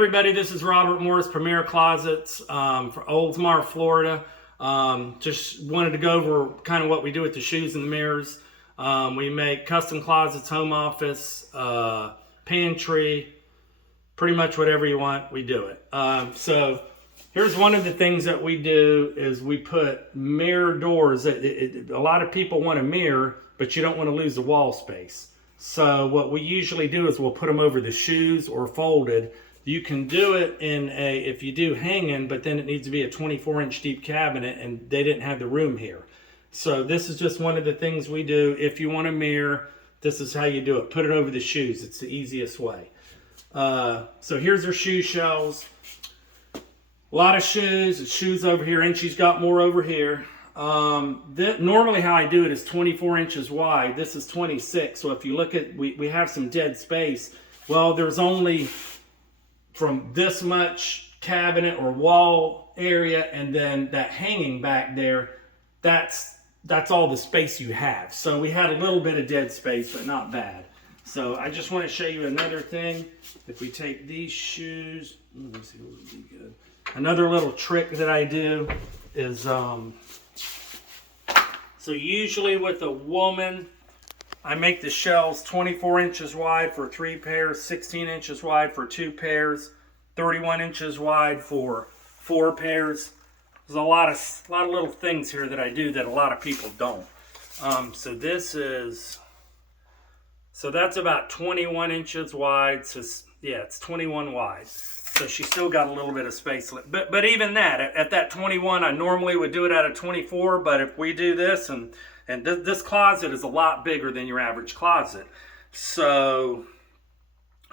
everybody, this is Robert Morse, Premier Closets for Oldsmar, Florida. Just wanted to go over kind of what we do with the shoes and the mirrors. We make custom closets, home office, pantry, pretty much whatever you want, we do it. So here's one of the things that we do is we put mirror doors. A lot of people want a mirror, but you don't want to lose the wall space. So what we usually do is we'll put them over the shoes or folded. You can do it if you do hanging, but then it needs to be a 24-inch deep cabinet, and they didn't have the room here. So this is just one of the things we do. If you want a mirror, this is how you do it. Put it over the shoes. It's the easiest way. So here's her shoe shelves. A lot of shoes over here, and she's got more over here. Normally how I do it is 24 inches wide. This is 26. So if you look at, we have some dead space. Well, there's only from this much cabinet or wall area, and then that hanging back there, that's all the space you have. So we had a little bit of dead space, but not bad. So I just want to show you another thing. If we take these shoes, let me see what would be good. Another little trick that I do is, so usually with a woman, I make the shelves 24 inches wide for 3 pairs, 16 inches wide for 2 pairs, 31 inches wide for 4 pairs. There's a lot of little things here that I do that a lot of people don't. So that's about 21 inches wide. So yeah, it's 21 wide. So she's still got a little bit of space. But even that, at that 21, I normally would do it at a 24. But if we do this, and this closet is a lot bigger than your average closet. So,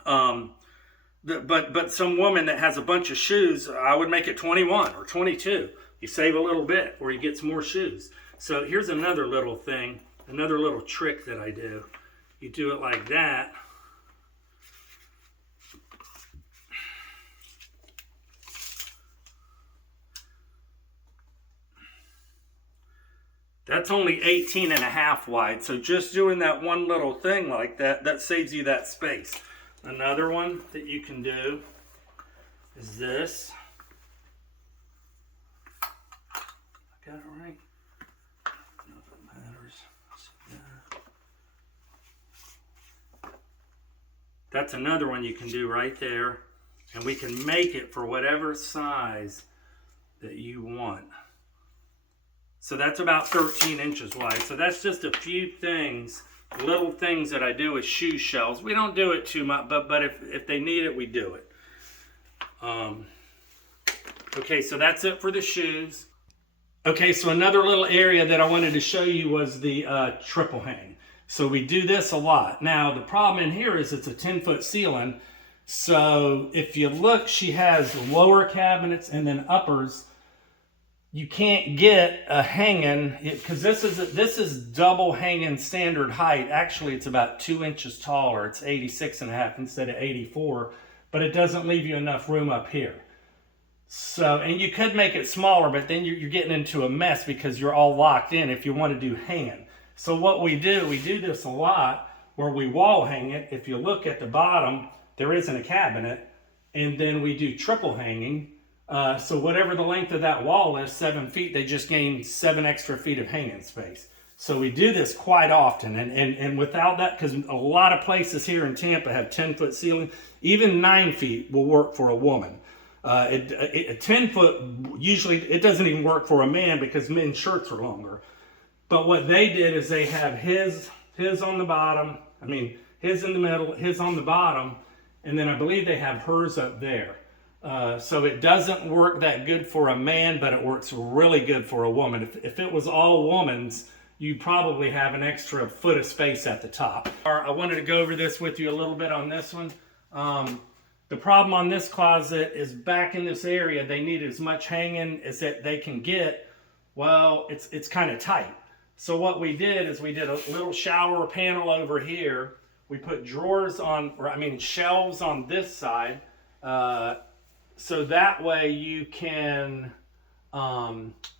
but some woman that has a bunch of shoes, I would make it 21 or 22. You save a little bit, or you get some more shoes. So here's another little thing, another little trick that I do. You do it like that. That's only 18.5 wide. So just doing that one little thing like that, that saves you that space. Another one that you can do is this. I got it right. I don't know if it matters. That's another one you can do right there. And we can make it for whatever size that you want. So that's about 13 inches wide. So that's just a few things, little things that I do with shoe shelves. We don't do it too much, but if they need it, we do it. Okay, so that's it for the shoes. Okay, so another little area that I wanted to show you was the triple hang. So we do this a lot. Now, the problem in here is it's a 10-foot ceiling. So if you look, she has lower cabinets and then uppers. You can't get a hanging, because this is double hanging standard height. Actually, it's about 2 inches taller. It's 86.5 instead of 84, but it doesn't leave you enough room up here. So, and you could make it smaller, but then you're getting into a mess because you're all locked in if you want to do hanging. So what we do this a lot where we wall hang it. If you look at the bottom, there isn't a cabinet, and then we do triple hanging. So whatever the length of that wall is, 7 feet, they just gain 7 extra feet of hanging space. So we do this quite often, and without that, because a lot of places here in Tampa have 10-foot ceiling, even 9 feet will work for a woman. A 10-foot, usually it doesn't even work for a man because men's shirts are longer. But what they did is they have his on the bottom, his in the middle, his on the bottom, and then I believe they have hers up there. So it doesn't work that good for a man, but it works really good for a woman. If it was all women's, you'd probably have an extra foot of space at the top. I wanted to go over this with you a little bit on this one. The problem on this closet is back in this area, they need as much hanging as that they can get. Well, it's kind of tight. So what we did is we did a little shower panel over here. We put drawers shelves on this side. So that way you can,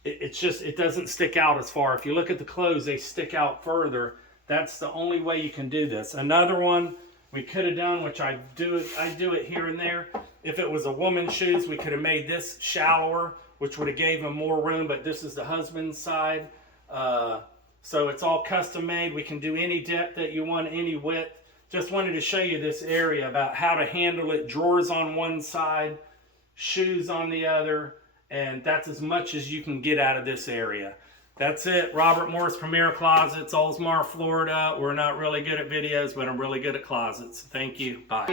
it doesn't stick out as far. If you look at the clothes, they stick out further. That's the only way you can do this. Another one we could have done, which I do it here and there. If it was a woman's shoes, we could have made this shallower, which would have gave them more room, but this is the husband's side. So it's all custom made. We can do any depth that you want, any width. Just wanted to show you this area about how to handle it. Drawers on one side, shoes on the other, and that's as much as you can get out of this area. That's it. Robert Morse Premier Closets, Oldsmar, Florida. We're not really good at videos, but I'm really good at closets. Thank you. Bye.